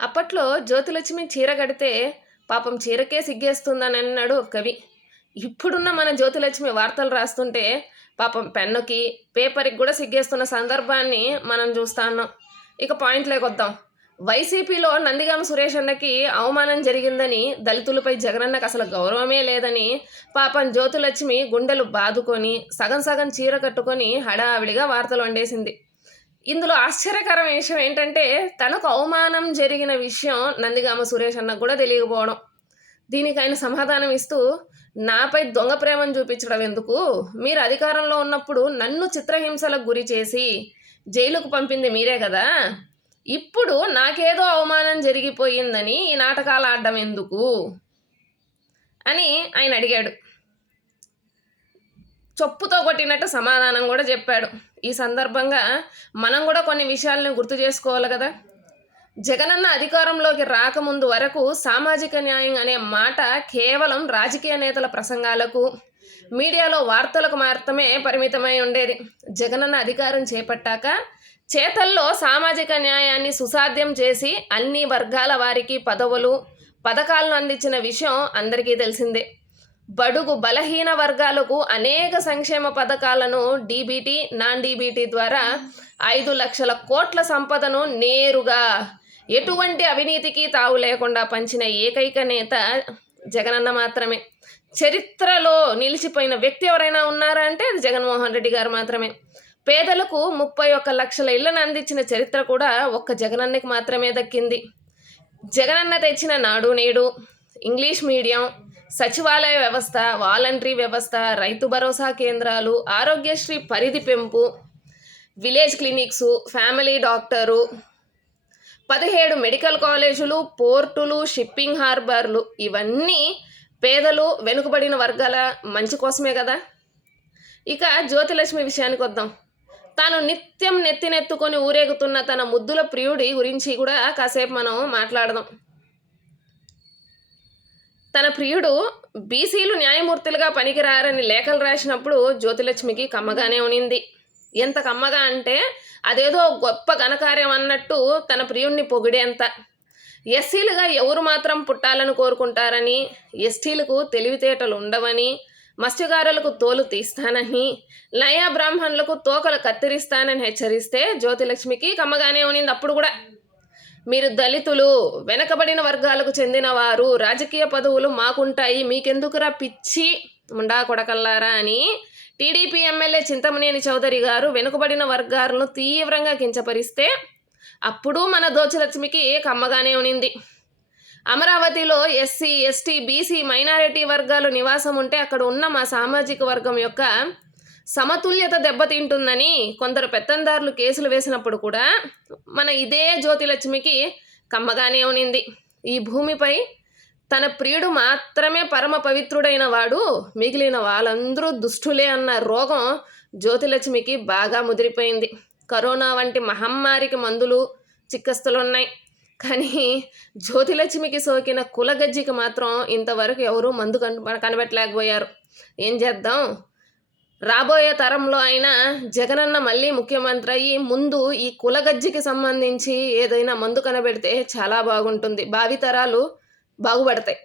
అప్పట్లో జ్యోతిలక్ష్మి చీర కడితే పాపం చీరకే సిగ్గేస్తుందని అన్నాడు కవి. ఇప్పుడున్న మన జ్యోతిలక్ష్మి వార్తలు రాస్తుంటే పాపం పెన్నుకి పేపర్కి కూడా సిగ్గేస్తున్న సందర్భాన్ని మనం చూస్తా ఉన్నాం. ఇక పాయింట్లోకి వద్దాం. వైసీపీలో నందిగామ సురేష్ అన్నకి అవమానం జరిగిందని దళితులపై జగనన్నకు అసలు గౌరవమే లేదని పాపం జ్యోతిలక్ష్మి గుండెలు బాదుకొని సగం సగం చీర కట్టుకొని హడావిడిగా వార్తలు వండేసింది. ఇందులో ఆశ్చర్యకరం విషయం ఏంటంటే తనకు అవమానం జరిగిన విషయం నందిగామ సురేష్ అన్నకు కూడా తెలియకపోవడం. దీనికి ఆయన సమాధానం ఇస్తూ నాపై దొంగ ప్రేమను చూపించడం ఎందుకు? మీరు అధికారంలో ఉన్నప్పుడు నన్ను చిత్రహింసలకు గురి చేసి జైలుకు పంపింది మీరే కదా? ఇప్పుడు నాకేదో అవమానం జరిగిపోయిందని ఈ నాటకాలు ఆడడం ఎందుకు? అని ఆయన అడిగాడు. చొప్పుతో కొట్టినట్టు సమాధానం కూడా చెప్పాడు. ఈ సందర్భంగా మనం కూడా కొన్ని విషయాలను గుర్తు చేసుకోవాలి కదా? జగనన్న అధికారంలోకి రాకముందు వరకు సామాజిక న్యాయం అనే మాట కేవలం రాజకీయ నేతల ప్రసంగాలకు మీడియాలో వార్తలకు మాత్రమే పరిమితమై ఉండేది. జగనన్న అధికారం చేపట్టాక చేతల్లో సామాజిక న్యాయాన్ని సుసాధ్యం చేసి అన్ని వర్గాల వారికి పదవులు పథకాలను అందించిన విషయం అందరికీ తెలిసిందే. బడుగు బలహీన వర్గాలకు అనేక సంక్షేమ పథకాలను డీబీటీ నాన్ డీబీటీ ద్వారా ఐదు లక్షల కోట్ల సంపదను నేరుగా ఎటువంటి అవినీతికి తావు లేకుండా పంచిన ఏకైక నేత జగనన్న మాత్రమే. చరిత్రలో నిలిచిపోయిన వ్యక్తి ఎవరైనా ఉన్నారా అంటే అది జగన్మోహన్ రెడ్డి గారు మాత్రమే. పేదలకు ముప్పై ఒక్క లక్షల ఇళ్ళను అందించిన చరిత్ర కూడా ఒక్క జగనన్నకి మాత్రమే దక్కింది. జగనన్న తెచ్చిన నాడు నేడు ఇంగ్లీష్ మీడియం సచివాలయ వ్యవస్థ వాలంటరీ వ్యవస్థ రైతు భరోసా కేంద్రాలు ఆరోగ్యశ్రీ పరిధి పెంపు విలేజ్ క్లినిక్స్ ఫ్యామిలీ డాక్టరు పదిహేడు మెడికల్ కాలేజీలు పోర్టులు షిప్పింగ్ హార్బర్లు ఇవన్నీ పేదలు వెనుకబడిన వర్గాల మంచి కోసమే కదా? ఇక జ్యోతిలక్ష్మి విషయానికి వద్దాం. తాను నిత్యం నెత్తినెత్తుకొని ఊరేగుతున్న తన ముద్దుల ప్రియుడి గురించి కూడా కాసేపు మనం మాట్లాడదాం. తన ప్రియుడు బీసీలు న్యాయమూర్తులుగా పనికిరారని లేఖలు రాసినప్పుడు జ్యోతిలక్ష్మికి కమ్మగానే ఉనింది. ఎంత కమ్మగా అంటే అదేదో గొప్ప ఘనకార్యం అన్నట్టు తన ప్రియుణ్ణి పొగిడేంత. ఎస్సీలుగా ఎవరు మాత్రం పుట్టాలని కోరుకుంటారని ఎస్టీలకు తెలివితేటలు ఉండవని మత్స్యకారులకు తోలు తీస్తానని లయా బ్రాహ్మణులకు తోకలు కత్తిరిస్తానని హెచ్చరిస్తే జ్యోతిలక్ష్మికి కమ్మగానే ఉనింది అప్పుడు కూడా. మీరు దళితులు వెనకబడిన వర్గాలకు చెందినవారు రాజకీయ పదవులు మాకుంటాయి మీకెందుకురా పిచ్చి? ముండా కొడకల్లారా అని టీడీపీ ఎమ్మెల్యే చింతమనేని చౌదరి గారు వెనుకబడిన వర్గాలను తీవ్రంగా కించపరిస్తే అప్పుడు మన దోచలక్ష్మికి కమ్మగానే ఉనింది. అమరావతిలో ఎస్సీ ఎస్టీ బీసీ మైనారిటీ వర్గాలు నివాసం ఉంటే అక్కడ ఉన్న మా సామాజిక వర్గం యొక్క సమతుల్యత దెబ్బతింటుందని కొందరు పెత్తందారులు కేసులు వేసినప్పుడు కూడా మన ఇదే జ్యోతిలక్ష్మికి కమ్మగానే ఉనింది. ఈ భూమిపై తన ప్రియుడు మాత్రమే పరమ పవిత్రుడైన వాడు మిగిలిన వాళ్ళందరూ దుష్టులే అన్న రోగం జ్యోతిలక్ష్మికి బాగా ముదిరిపోయింది. కరోనా వంటి మహమ్మారికి మందులు చికిత్సలు ఉన్నాయి కానీ జ్యోతిలక్ష్మికి సోకిన కులగజ్జికి మాత్రం ఇంతవరకు ఎవరూ మందు కన కనిపెట్టలేకపోయారు ఏం చేద్దాం? రాబోయే తరంలో అయినా జగనన్న మళ్ళీ ముఖ్యమంత్రి అయ్యి ముందు ఈ కులగజ్జికి సంబంధించి ఏదైనా మందు కనబెడితే చాలా బాగుంటుంది. భావితరాలు బాగుపడతాయి.